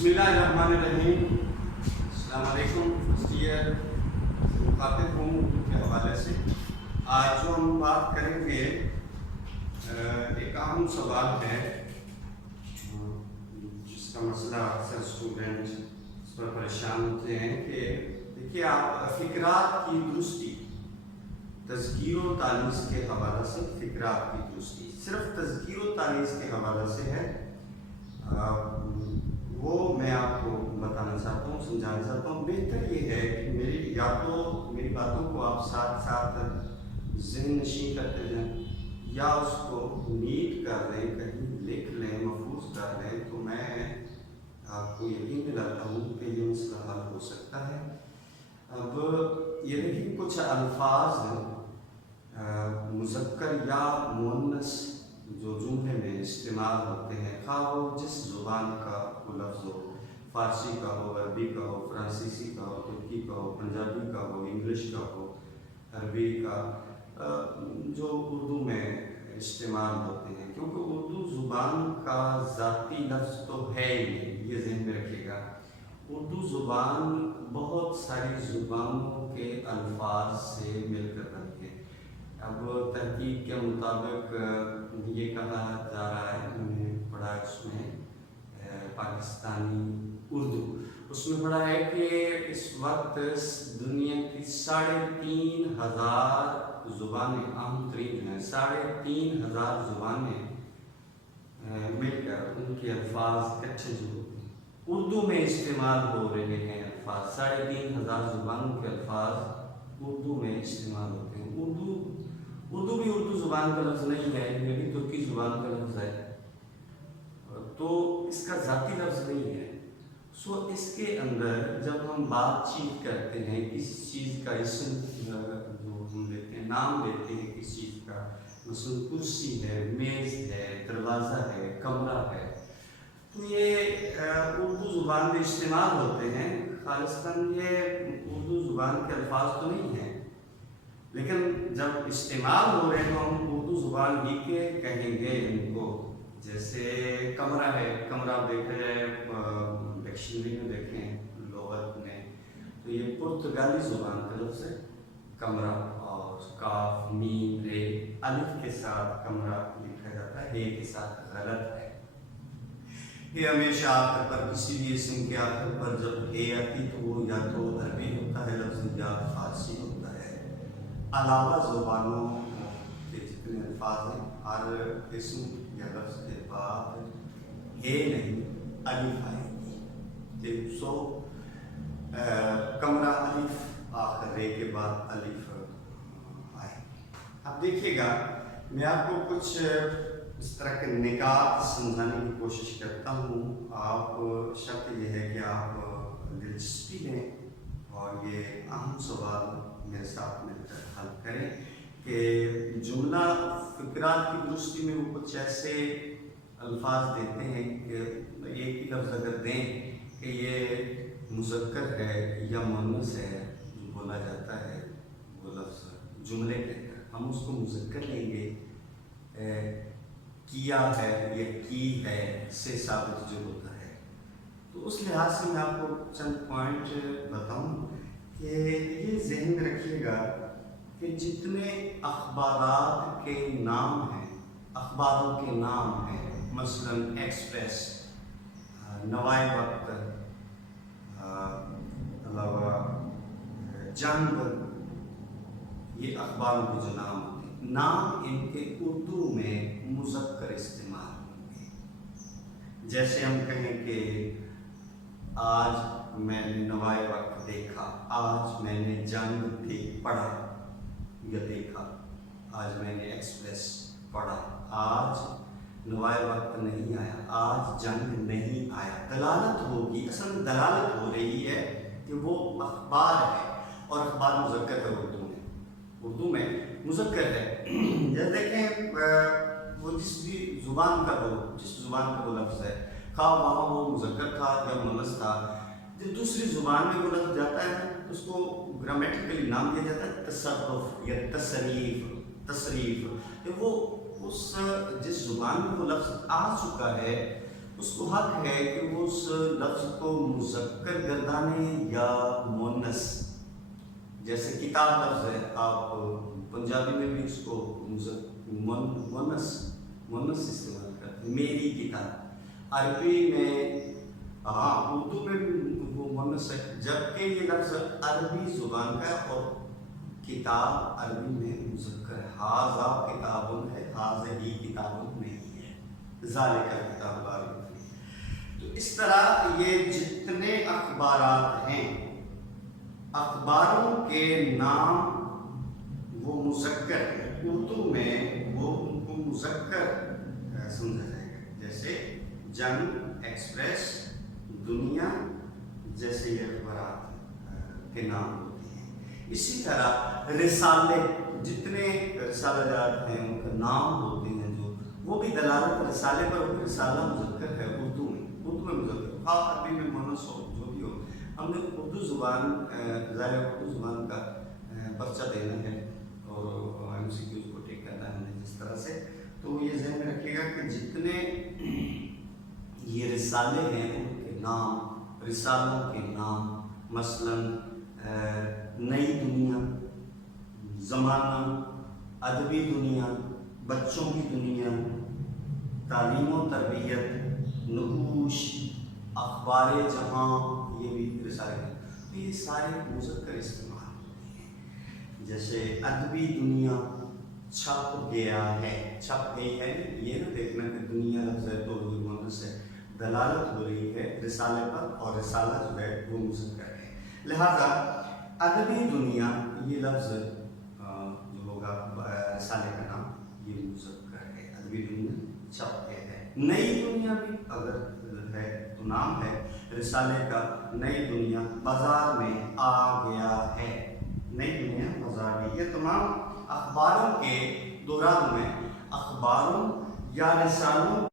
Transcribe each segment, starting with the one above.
बिस्मिल्लाहिर्रहमानिर्रहीम। अस्सलाम वालेकुम। फर्स्ट ईयर मुखातिब हूँ उर्दू के हवाले से। आज जो हम बात करेंगे एक अहम सवाल है जिसका मसला अक्सर स्टूडेंट इस पर परेशान होते हैं कि देखिए आप फ़िक्रात की दुरुस्ती, तज़कीर व तानीस के हवाले से फ़िक्रात की दुरुस्ती सिर्फ तज़कीर व तानीस के हवाले से है, वो मैं आपको बताना चाहता हूँ, समझाना चाहता हूँ। बेहतर ये है कि मेरी बातों को आप साथ साथ ज़हन नशीं करते जाएं या उसको नीट कर लें, कहीं लिख लें, महफूज कर लें, तो मैं आपको यकीन दिलाता हूँ कि ये मसला हल हो सकता है। अब ये देखिए कुछ अल्फाज मुज़क्कर या मुअन्नस जो जुमले में इस्तेमाल होते हैं, खा वो जिस ज़ुबान का वो लफ्ज़ हो, फ़ारसी का हो, अरबी का हो, फ्रांसीसी का हो, तुर्की का हो, पंजाबी का हो, इंग्लिश का हो, अरबी का, जो उर्दू में इस्तेमाल होते हैं, क्योंकि उर्दू ज़ुबान का ज़ाती लफ्ज़ तो है ही नहीं, ये ज़हन में रखिएगा। उर्दू ज़ुबान बहुत सारी ज़ुबानों के अल्फाज से मिलकर बनी है। अब तहकीक के मुताबिक ये कहा जा रहा है, मैंने पढ़ा इसमें पाकिस्तानी उर्दू, उसमें पढ़ा है कि इस वक्त दुनिया की 3,500 ज़ुबानें, अहम तरीन हैं, 3,500 ज़ुबानें मिलकर उनके अल्फाज इकट्ठे जो उर्दू में इस्तेमाल हो रहे हैं। अल्फाज 3,500 ज़ुबानों के अल्फाज उर्दू में इस्तेमाल होते हैं। उर्दू भी उर्दू ज़ुबान का लफ्ज़ नहीं है, ये भी तुर्की ज़ुबान का लफ्ज़ है, तो इसका ज़ाती लफ्ज़ नहीं है। सो इसके अंदर जब हम बातचीत करते हैं, किसी चीज़ का इसम जो हम लेते हैं, नाम लेते हैं किसी चीज़ का, मसलन कुर्सी है, मेज़ है, दरवाज़ा है, कमरा है, तो ये उर्दू ज़ुबान में इस्तेमाल होते हैं। खालिस्तान ये उर्दू ज़ुबान के अल्फाज तो नहीं हैं, लेकिन जब इस्तेमाल हो रहे हैं तो हम उर्दू ज़ुबान ही के कहेंगे इनको। जैसे कमरा है, कमरा देखें डिक्शनरी में, देखें लुग़त में, तो ये पुर्तगाली ज़ुबान का लफ्ज़ है कमरा, और काफ मीम रे अलिफ के साथ कमरा लिखा जाता है, हे के साथ गलत है। ये हमेशा आखिर पर, किसी भी इसम के आखिर पर जब हे आती तो वो या तो अरबी होता है लफ्ज़ या फ़ारसी होता है। अलावा ज़ुबानों के जितने अल्फाज हैं, हर इसम या लफ्ज़ के बाद हे नहीं अलिफ आएगी। सो कमरा अलिफ, आखिर रे के बाद अलिफ आएगी। अब देखिएगा, मैं आपको कुछ इस तरह के निकात समझाने की कोशिश करता हूँ। आप शर्त यह है कि आप दिलचस्पी लें और ये अहम सवाल मेरे साथ मिलकर हल करें कि जुमला फ़िक्रात की दुरुस्ती में वो कुछ ऐसे अल्फाज देते हैं कि एक ही लफ्ज़ अगर दें कि ये मुज़क्कर है या मुअन्नस है, जो बोला जाता है वो लफ्ज़ जुमले के अंदर, हम उसको मुज़क्कर लेंगे, किया है या की है से साबित जो होता है। तो उस लिहाज से मैं आपको चंद पॉइंट बताऊं कि ये ज़हन में रखिएगा कि जितने अखबारात के नाम हैं, अखबारों के नाम हैं, मसलन एक्सप्रेस, नवाए वक्त, अलावा जंग, ये अखबारों के जो नाम होते हैं, नाम इनके उर्दू में मुज़क्कर इस्तेमाल होंगे। जैसे हम कहें कि आज मैंने नवाए वक्त देखा, आज मैंने जंग पढ़ा या देखा, आज मैंने एक्सप्रेस पढ़ा, आज नवाए वक्त नहीं आया, आज जंग नहीं आया। दलालत होगी, असल में दलालत हो रही है कि वो अखबार है, और अखबार मुज़क्कर है उर्दू में मुज़क्कर है। जैसे देखें वो जिस भी ज़ुबान का वो लफ्ज़ है, खा वहाँ वो मुज़क्कर था या मुअन्नस था, जब दूसरी ज़ुबान में वो लफ्ज़ जाता है तो उसको ग्रामेटिकली नाम दिया जाता है तसर्रुफ़ या तसरीफ़। जब वो उस जिस ज़ुबान में वो लफ्ज़ आ चुका है اس کو حق ہے کہ وہ اس لفظ کو مذکر گردانے یا مونس، جیسے کتاب لفظ ہے، آپ پنجابی میں بھی اس کو مونس استعمال کرتے ہیں، میری کتاب۔ عربی میں اردو میں بھی وہ مونس ہے، جبکہ یہ لفظ عربی زبان کا ہے اور کتاب عربی میں مذکر ہے۔ ھذا کتاب ہے، ھذہ کتاب نہیں ہے، ذالک کتاب لا ریب فیہ۔ تو اس طرح یہ جتنے اخبارات ہیں، اخباروں کے نام وہ مذکر ہے، اردو میں وہ ان کو مذکر سمجھا جائے گا، جیسے جنگ، ایکسپریس، دنیا، جیسے یہ اخبارات کے نام ہوتے ہیں۔ اسی طرح رسالے، جتنے رسالہ جات ہیں ان کا نام ہوتے ہیں، جو وہ بھی دلالت رسالے پر، رسالہ مذکر ہے اردو میں مذکر، عربی میں مونس ہو، جو بھی ہو۔ ہم نے اردو زبان، ظاہر اردو زبان کا پرچہ دینا ہے اور ایم سی کیوز کو ٹیک کرنا ہے ہم نے جس طرح سے، تو یہ ذہن میں رکھیے گا کہ جتنے یہ رسالے ہیں ان کے نام، رسالوں کے نام، مثلاً نئی دنیا، زمانہ، ادبی دنیا، بچوں کی دنیا، تعلیم و تربیت، نقوش، اخبار جہاں، یہ بھی رسالے ہیں۔ تو یہ سارے مذکر استعمال ہوتے ہیں، جیسے ادبی دنیا چھپ گیا ہے، چھپ گئی ہے، یہ نہ دیکھنا کہ دنیا لفظ ہے تو مونس ہے، دلالت ہو رہی ہے رسالے پر، اور رسالہ جو ہے وہ مذکر ہے، لہذا ادبی دنیا یہ لفظ جو ہوگا رسالے کا نام، یہ مذکر ہے، ادبی دنیا چھپ گیا ہے۔ نئی دنیا بھی اگر ہے تو نام ہے رسالے کا، نئی دنیا بازار میں آ گیا ہے، نئی دنیا بازار میں۔ یہ تمام اخباروں کے دوران میں، اخباروں یا رسالوں،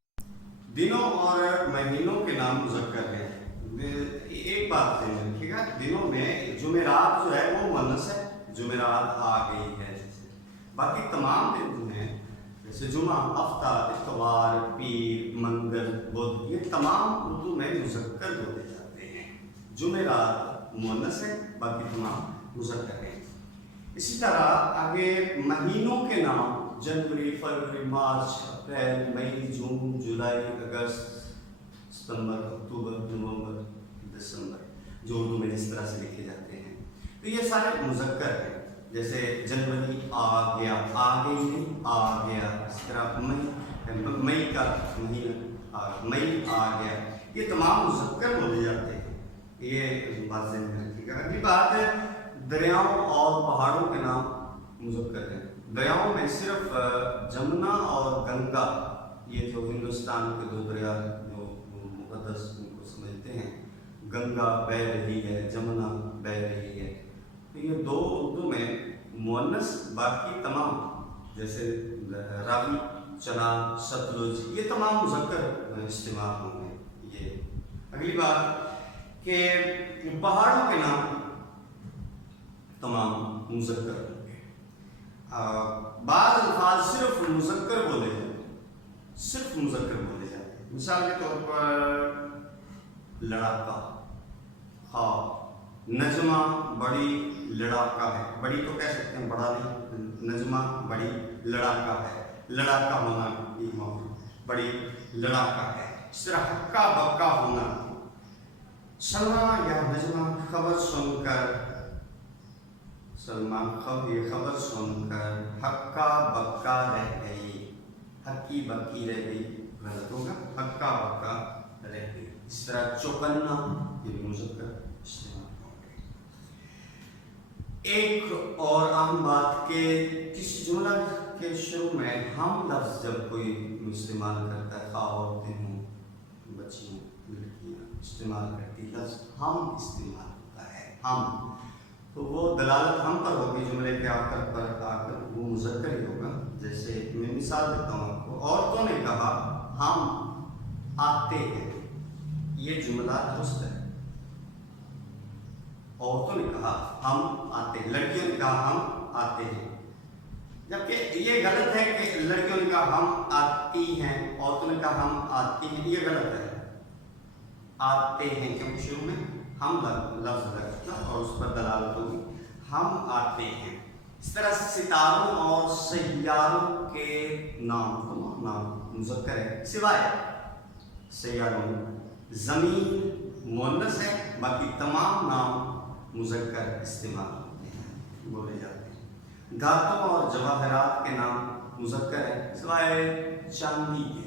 دنوں اور مہینوں کے نام مذکر ہیں۔ ایک بات ذہن رکھیے گا، دنوں میں جمعرات جو ہے وہ مونس ہے، جمعرات آ گئی ہے، باقی تمام دن جو ہیں جیسے جمعہ، ہفتہ، اتوار، پیر، منگل، بدھ، یہ تمام اردو میں مذکر بولے جاتے ہیں۔ جمعرات مونس ہے، باقی تمام مذکر ہیں۔ اسی طرح آگے مہینوں کے نام، جنوری، فروری، مارچ، اپریل، مئی، جون، جولائی، اگست، ستمبر، اکتوبر، نومبر، دسمبر، جو اردو میں اس طرح سے لکھے جاتے ہیں، تو یہ سارے مذکر ہیں۔ جیسے جنوری آ گیا، آ گئی نہیں، آ گیا۔ اس طرح مئی کا مہینہ، مئی آ گیا، یہ تمام مذکر بولے جاتے ہیں، یہ بات ذہن میں رکھیے گا۔ اگلی بات ہے دریاؤں اور پہاڑوں کے نام مذکر ہیں۔ دریاؤں میں صرف جمنا اور گنگا، یہ جو ہندوستان کے دو دریا جو مقدس ان کو سمجھتے ہیں، گنگا بہہ رہی ہے، جمنا بہہ رہی ہے، تو یہ دو اردو میں مونس، باقی تمام جیسے راوی، چناب، ستلج، یہ تمام مذکر استعمال ہوں گے۔ یہ اگلی بات کہ پہاڑوں کے نام تمام مذکر ہوں گے۔ بعض الفاظ صرف مذکر بولے جاتے ہیں، صرف مذکر بولے جاتے ہیں، مثال کے طور پر لڑاکا، خواب، نجمہ بڑی لڑاکا ہے، بڑی تو کہہ سکتے ہیں، بڑا نہیں، نجمہ بڑی لڑاکا ہے، لڑاکا ہونا، بڑی لڑاکا ہے۔ اس طرح ہکا بکا ہونا، سلمہ یا نجمہ خبر سن کر، سلمان یہ خبر سن کر ہکا بکا رہ گئی، ہکی بکی رہ گئی، غلط ہوگا، ہکا بکا رہ گئی۔ اس طرح چوکنا، یہ مذکر استعمال ہوگا۔ ایک اور عام بات کہ کسی جملہ کے شروع میں ہم لفظ جب کوئی استعمال کرتا ہے، خواہ عورتیں ہوں، بچیاں، لڑکیاں استعمال کرتی، لفظ ہم استعمال ہوتا ہے، ہم، تو وہ دلالت ہم پر ہوگی، جملے کے آخر پر آ کر وہ مذکر ہی ہوگا۔ جیسے میں مثال دیتا ہوں آپ کو، عورتوں نے کہا ہم آتے ہیں، یہ جملہ درست ہے، عورتوں نے کہا ہم آتے ہیں، لڑکیوں نے کہا ہم آتے ہیں، جبکہ یہ غلط ہے کہ لڑکیوں نے کہا ہم آتی ہیں، عورتوں نے کہا ہم آتی ہیں، یہ غلط ہے۔ आते हैं, क्योंकि शुरू में हम लफ्ज लगता और उस पर दलालत होगी, हम आते हैं। इस तरह सितारों और सैयारों के नाम, तमाम नाम मुज़क्कर है सिवाय सैयारों। ज़मीन मुअन्नस है, बाकी तमाम नाम मुज़क्कर इस्तेमाल होते हैं, बोले जाते हैं। धातुओं और जवाहरात के नाम मुज़क्कर है सिवाय चांदी के।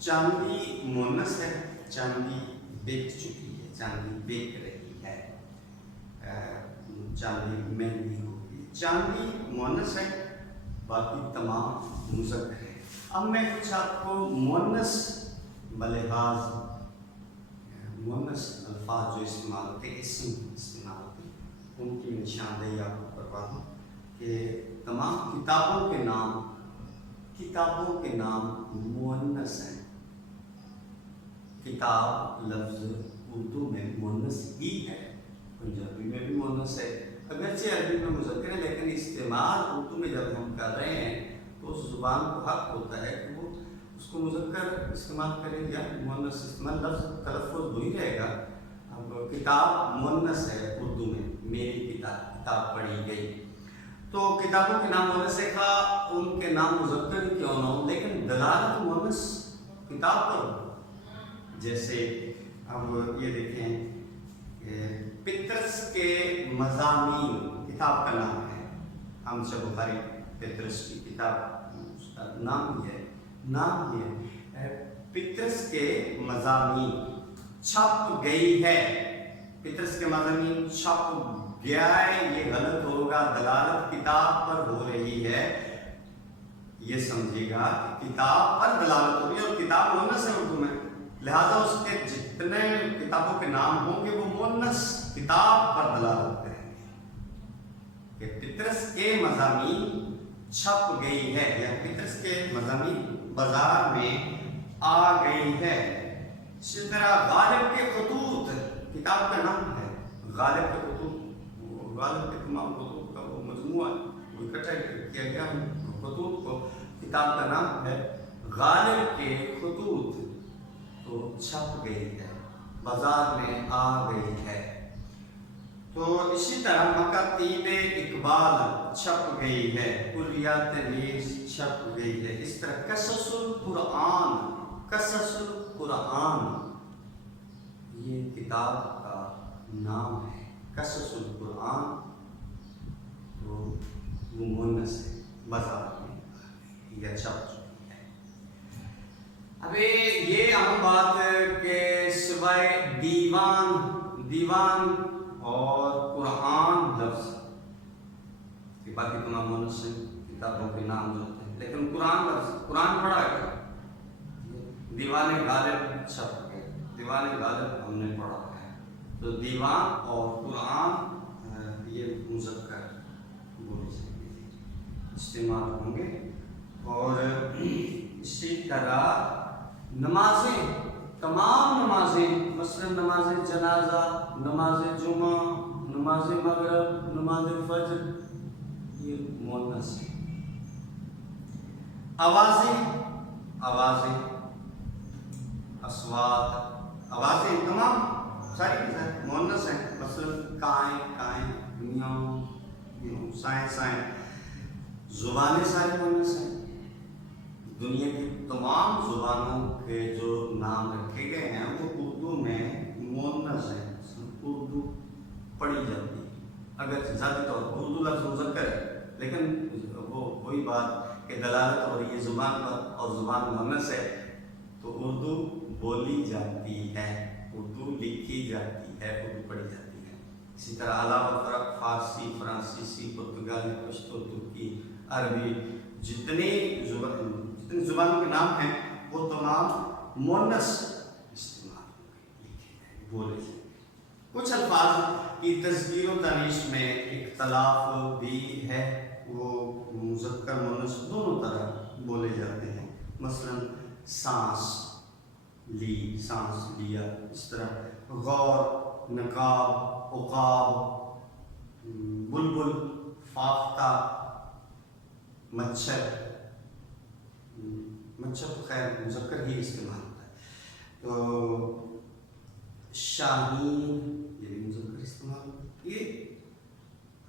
चांदी मुअन्नस है, चांदी बिक चुकी है, चांदी बिक रही है, चांदी महंगी हो गई। चांदी मुअन्नस है, बाकी तमाम मुज़क्कर है। अब मैं कुछ आपको मुअन्नस बलिहाज मुअन्नस अल्फाज जो इस्तेमाल होते हैं, इसम इस्तेमाल होते हैं, उनकी निशानदेही आपको करवा दूँ कि तमाम किताबों के नाम मुअन्नस हैं। किताब लफ्ज़ उर्दू में मुअन्नस ही है, पंजाबी में भी मुअन्नस है, अगरचे अरबी में मुज़क्कर है, लेकिन इस्तेमाल उर्दू में जब हम कर रहे हैं तो उस ज़ुबान को हक होता है कि वो उसको मुज़क्कर इस्तेमाल करें या मुअन्नस इस्तेमाल, लफ्ज़ तलफ़्फ़ुज़ वही रहेगा। अब किताब मुअन्नस है उर्दू में, मेरी किताब पढ़ी गई, तो किताबों के नाम मुअन्नस है, खा उनके नाम मुज़क्कर ही क्यों ना हो, लेकिन दलालत मुअन्नस किताब पर हो। जैसे अब ये देखें, पितरस के मज़ामीन किताब का नाम है, हमशा बुखारी पितरस की किताब उसका नाम ही है। पितरस के मज़ामीन छप गई है, पितरस के मज़ामीन छप गया है, ये गलत होगा, दलालत किताब पर हो रही है। ये समझिएगा कि किताब पर दलालत हो रही है और किताब मुअन्नस है उर्दू में, लिहाजा उसके जितने किताबों के नाम होंगे वो मुअन्नस किताब पर दलालत करेंगे। कि पितरस के मज़ामीन छप गई है, या पितरस के मज़ामीन बाजार में आ गई है। इसी तरह गालिब के खतूत किताब का नाम है, गालिब के खतूत, गालिब के तमाम खतूत का वो मजमूआ इकट्ठा किया गया खतूत को, किताब का नाम है गालिब के खतूत, तो छप गई है, बाजार में आ गई है। तो इसी तरह मकातीब इकबाल छप गई है, कुर्रियात रीस छप गई है। इस तरह कससुल कुरान ये किताब का नाम है, कससुल कुरान, तो वो मुअन्नस है, बाजार में या छप चुकी है। अबे ये अहम बात के सिवाय दीवान और कुरान लफ्ज़ के बाकी तमाम मुअन्नस किताबों के नाम जो होते हैं, लेकिन कुरान लफ्ज़, कुरान पढ़ा है, दीवान गालिब छप गए, दीवान गालिब हमने पढ़ा है, तो दीवान और कुरान ये मुज़क्कर बोले से इस्तेमाल होंगे। और इसी तरह नमाजें, तमाम नमाजें, मसलन नमाज जनाजा, नमाज जुमा, नमाज मगरिब, नमाज फज्र, ये मुअन्नस है। आवाज़ें अस्वात, आवाज़ें तमाम सारी मुअन्नस हैं, मसलन काएं, मियाँ, साएं, ज़ुबानें सारी मुअन्नस हैं। दुनिया की तमाम ज़ुबानों के जो नाम रखे गए हैं वो उर्दू में मुअन्नस हैं, उर्दू पढ़ी जाती है। अगर ज़ाती तौर पर उर्दू लफ्ज़ मुज़क्कर है, लेकिन वो वही बात कि दलालत हो रही है ज़ुबान पर और ज़ुबान मुअन्नस है, तो उर्दू बोली जाती है, उर्दू लिखी जाती है, उर्दू पढ़ी जाती है। इसी तरह अलावा फारसी, फ्रांसीसी, पुर्तगाली, पश्तो, तुर्की, अरबी, जितनी ज़ुबानों के नाम हैं वो तमाम मुअन्नस इस्तेमाल बोले जाते। कुछ अल्फाज की तस्गीर व तानीश में इख्तलाफ भी है, वो मुज़क्कर मुअन्नस दोनों तरह बोले जाते हैं। मसलन सांस लिया, इस तरह गौर, नकाब, उकाब, बुलबुल, फाख्ता, मच्छर तो खैर मुज़क्कर ही इस्तेमाल होता है। तो शाहीन, ये भी मुज़क्कर इस्तेमाल। ये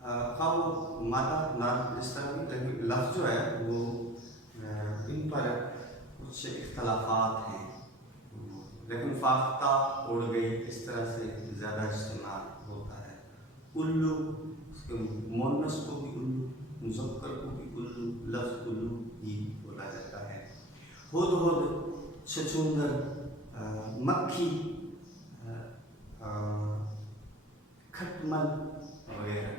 हाँ वो मादा नार इस तरह की लफ्ज़ जो है वो इन पर कुछ इख्तलाफात हैं, लेकिन फाख्ता उड़ गई इस तरह से ज़्यादा इस्तेमाल होता है। उल्लू, उसके मुअन्नस को भी उल्लू, मुज़क्कर को भी उल्लू, लफ्ज़ उल्लू ही बोला जाता है। हुदहुद, छछूंदर, मक्खी, खटमल वगैरह,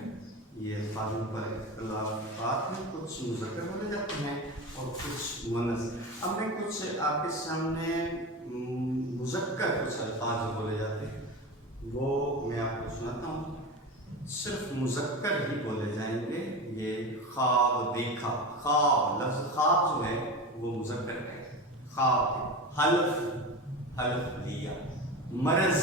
ये अल्फाज़ों पर इख्तलाफात हैं। कुछ मुज़क्कर बोले जाते हैं और कुछ मुअन्नस। अब मैं कुछ आपके सामने मुज़क्कर कुछ अल्फाज जो बोले जाते हैं वो मैं आपको सुनाता हूँ। सिर्फ मुज़क्कर ही बोले जाएंगे। ये ख्वाब देखा, ख्वाब, लफ्ज़ ख्वाब जो है वो मुज़क्कर है। ख्वाब, हल्फ, हल्फ लिया, मरज़।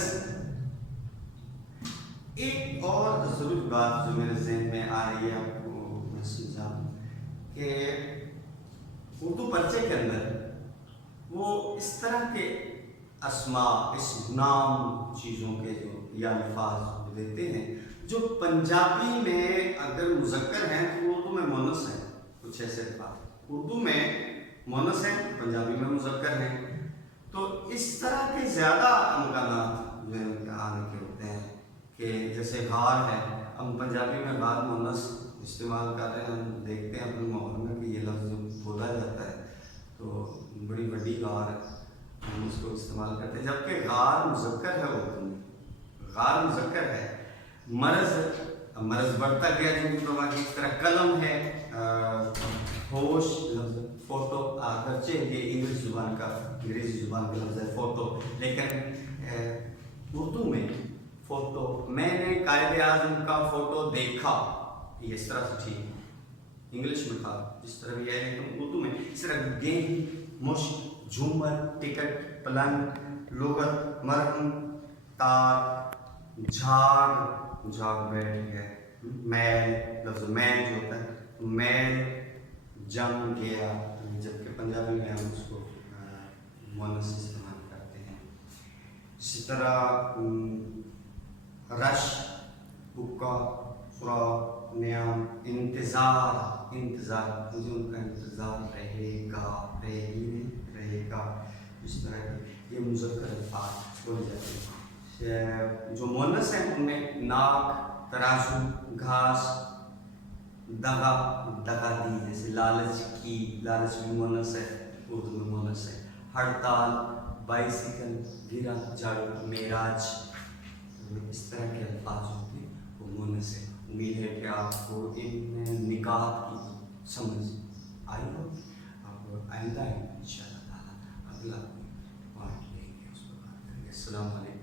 एक और ज़रूरी बात जो मेरे ज़हन में आ रही है आपको मैं समझा कि उर्दू पर्चे के अंदर वो इस तरह के अस्मा, इस नाम चीज़ों के जो या अल्फाज देते हैं जो पंजाबी में अगर मुज़क्कर हैं तो उर्दू में मुअन्नस है। कुछ ऐसे अल्फाज उर्दू में मुअन्नस है, पंजाबी में मुज़क्कर हैं। तो इस तरह के ज़्यादा अमकानात जो है आने के होते हैं कि जैसे गार है, हम पंजाबी में गार मुअन्नस इस्तेमाल कर रहे हैं, हम देखते हैं अपने माहौल में कि ये लफ्ज़ जो बोला जाता है तो बड़ी बड़ी गार हम उसको इस्तेमाल करते हैं, जबकि गार मुज़क्कर है उर्दू में, गार मुज़क्कर है। मरज़, मरज़ बढ़ता गया जिनकी प्रवाह की इस तरह। कलम है, होश लफ्ज़, फ़ोटो, अगरचे ये इंग्लिश ज़ुबान का, अंग्रेज़ी ज़ुबान का लफ्ज़ है फ़ोटो, लेकिन उर्दू में फ़ोटो, मैंने कायदे आज़म का फ़ोटो देखा, ये इस तरह से ठीक है। इंग्लिश में कहा जिस तरह भी है, लेकिन उर्दू में इस तरह गेंद, मुश्क, झूमर, टिकट, पलंग, लुगत, मरहम, तार, झाग, झाग बैठ गए, मैल, लफ्ज़ मैल जो होता है, मैल, जम गया, जबकि पंजाबी में हम उसको मुअन्नस इस्तेमाल करते हैं। इसी तरह रश, हुक्का, सुरा, नियाम, इंतज़ार, इंतज़ार, मुझे उनका इंतज़ार रहेगा, रहेगा, इस तरह के ये मुज़क्कर अल्फाज बोले जाते हैं। जो मुअन्नस हैं उनमें नाक, तराजू, घास, दगा, दगा दी, जैसे लालच की, लालच भी मुअन्नस है, उर्दू में मुअन्नस है। हड़ताल, बाइसिकल, गिरा, झाड़ू, मेराज, इस तरह के अल्फाज होते हैं वो मुअन्नस है। उम्मीद है कि आपको इन निकात की समझ आई हो। आप आइंदा इंशाअल्लाह ताला अगला पार्ट लेंगे, उस पर बात करेंगे। अस्सलाम वालेकुम।